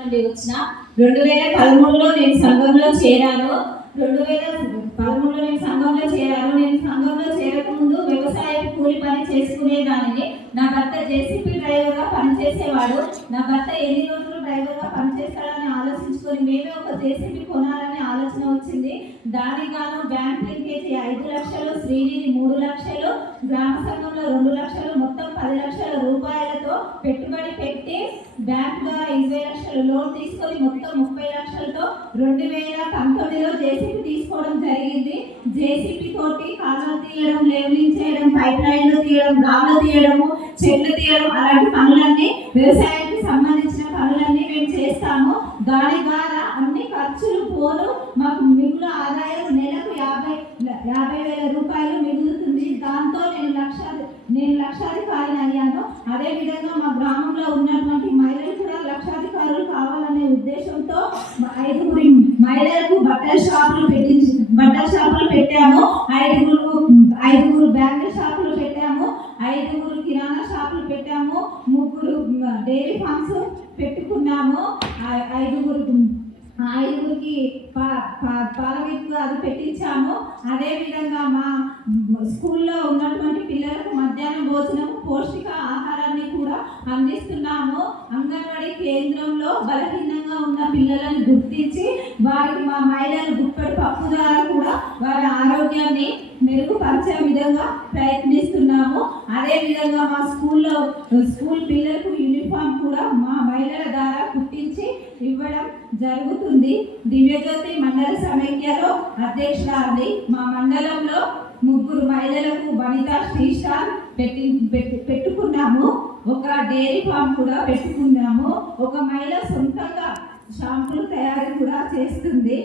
నుండి వచ్చిన. 2013లో నేను సంఘంలో చేరాను. 2013లో నేను సంఘంలో చేరకముందు వ్యవసాయ కూలి పని చేసుకునేదానిని. నా భర్త జేసీబీ డ్రైవర్గా పనిచేసేవాడు. నా భర్త ఎన్ని రోజులు డ్రైవర్గా పనిచేస్తాడని ఆలోచించుకొని మేమే ఒక జేసీబీ కొనాలని ఆలోచన వచ్చింది. దానికి గాను బ్యాంక్ లింకేజీ 5 లక్షలు, శ్రీనిధి 3 లక్షలు, గ్రామ సంఘంలో 2 లక్షలు, మొత్తం 10 లక్షల రూపాయలతో పెట్టుబడి పెట్టి బ్యాంక్ ద్వారా 20 లక్షలు లోన్ తీసుకొని మొత్తం 30 లక్షలతో 2019లో జేసీబీ తీసుకోవడం జరిగింది. జేసీబీ తోటి కాలువలు తీయడం, లెవెలింగ్ చేయడం, పైప్ లైన్లు తీయడం, రాళ్ళు తీయడము, చెట్లు తీయడం, అలాంటి పనులన్నీ వ్యవసాయానికి సంబంధించిన పనులన్నీ మేము చేస్తాము. దాని ద్వారా అన్ని ఖర్చులు పోను మాకు మిగులు ఆదాయం నెలకు 50,000 రూపాయలు మిగులుతుంది. దాంతో నేను లక్షాధికారిని అయ్యాను. అదేవిధంగా మా గ్రామంలో ఉన్నటువంటి మహిళలు కూడా లక్షాధికారులు కావాలనే ఉద్దేశంతో 5 మహిళలకు బట్టల షాపులు పెట్టాము. 5 బ్యాంగిల్ షాపులు పెట్టాము. 5 కిరాణా షాపులు పెట్టాము. 3 డైరీ ఫార్మ్స్ పెట్టుకున్నాము. 5గురికి పాలవిప్పు అది పెట్టించాము. అదేవిధంగా మా స్కూల్లో ఉన్నటువంటి పిల్లలకు మధ్యాహ్నం భోజనం, పౌష్టిక ఆహారాన్ని కూడా అందిస్తున్నాము. అంగన్వాడీ కేంద్రంలో బలహీనంగా ఉన్న పిల్లలను గుర్తించి వారికి మా మహిళలు గుప్పెడు పప్పు ద్వారా కూడా వారి ఆరోగ్యాన్ని మెరుగుపరిచే విధంగా ప్రయత్నిస్తున్నాము. అదేవిధంగా మా స్కూల్ పిల్లలకు యూనిఫామ్ కూడా మా మహిళల ద్వారా కుట్టించి ఇవ్వడం జరుగుతుంది. దివ్యజ్యోతి మండల సమైక్యలో అధ్యక్షురాలి. మా మండలంలో 3 మహిళలకు వనితా టీ స్టాల్ పెట్టుకున్నాము. ఒక డైరీ ఫామ్ కూడా పెట్టుకున్నాము. ఒక మహిళ సొంతంగా షాంపూలు తయారీ కూడా చేస్తుంది.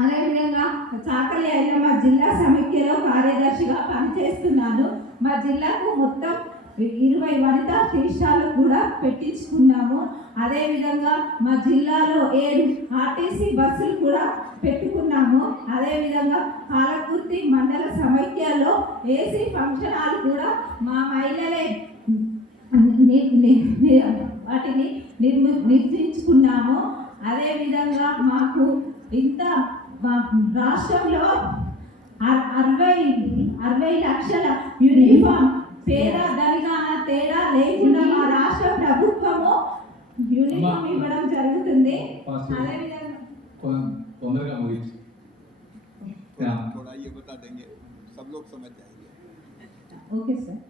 అదేవిధంగా చాకలి అయిన మా జిల్లా సమైక్యలో కార్యదర్శిగా పనిచేస్తున్నాను. మా జిల్లాకు మొత్తం 20 వనితా టీ స్టాల్ కూడా పెట్టించుకున్నాము. అదేవిధంగా మా జిల్లాలో 7 ఆర్టీసీ బస్సులు కూడా పెట్టుకున్నాము. అదేవిధంగా పాలకుర్తి మండల సమైక్యలో ఏసీ ఫంక్షన్ హాల్ కూడా మా మహిళలే వాటిని నిర్మించుకున్నాము. అదేవిధంగా మాకు ఇంత రాష్ట్రంలో 60 లక్షల యూనిఫామ్ పేద ధనికాన తేడా లేకుండా మా రాష్ట్ర ప్రభుత్వము యూనిఫామ్ ఇవ్వడం జరుగుతుంది. అదేవిధంగా ఓకే సార్.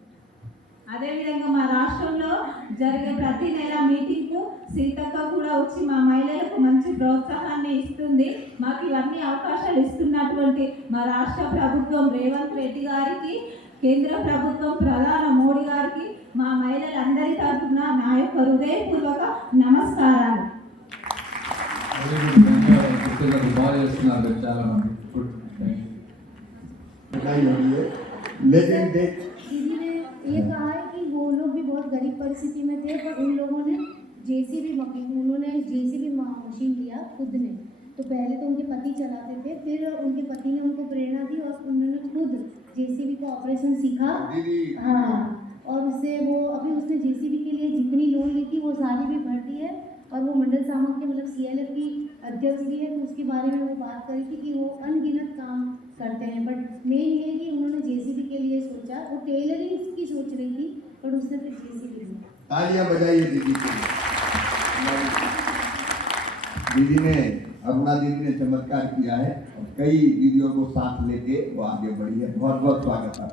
అదేవిధంగా మా రాష్ట్రంలో జరిగే ప్రతి నెల మీటింగ్కు సీతక్క కూడా వచ్చి మా మహిళలకు మంచి ప్రోత్సాహాన్ని ఇస్తుంది. మాకు ఇవన్నీ అవకాశాలు ఇస్తున్నటువంటి మా రాష్ట్ర ప్రభుత్వం రేవంత్ రెడ్డి గారికి, కేంద్ర ప్రభుత్వం ప్రధాని మోడీ గారికి మా మహిళలందరి తరఫున నా యొక్క హృదయపూర్వక నమస్కారాలు. ये कहा है कि वो लोग भी बहुत गरीब परिस्थिति में थे, पर उन लोगों ने उन्होंने जेसीबी मशीन लिया खुद ने। तो पहले तो उनके पति चलाते थे, फिर उनके पति ने उनको प्रेरणा दी और उन्होंने खुद जेसीबी का ऑपरेशन सीखा। हाँ, और उससे वो अभी उसने जेसीबी के लिए जितनी लोन ली थी वो सारी भी भर दी है। और वो मंडल सामक के मतलब CLF की अध्यक्ष भी है, तो उसके बारे में वो बात करी थी कि वो अनगिनत काम करते हैं, बट मेन ये है कि उन्होंने जेसीबी के लिए सोचा। वो टेलरिंग की सोच रही थी, पर उसने फिर जेसीबी ली। तालियां बजाइए दीदी को। दीदी ने चमत्कार किया है। कई दीदियों को साथ लेके वो आगे बढ़ी है। बहुत बहुत स्वागत है।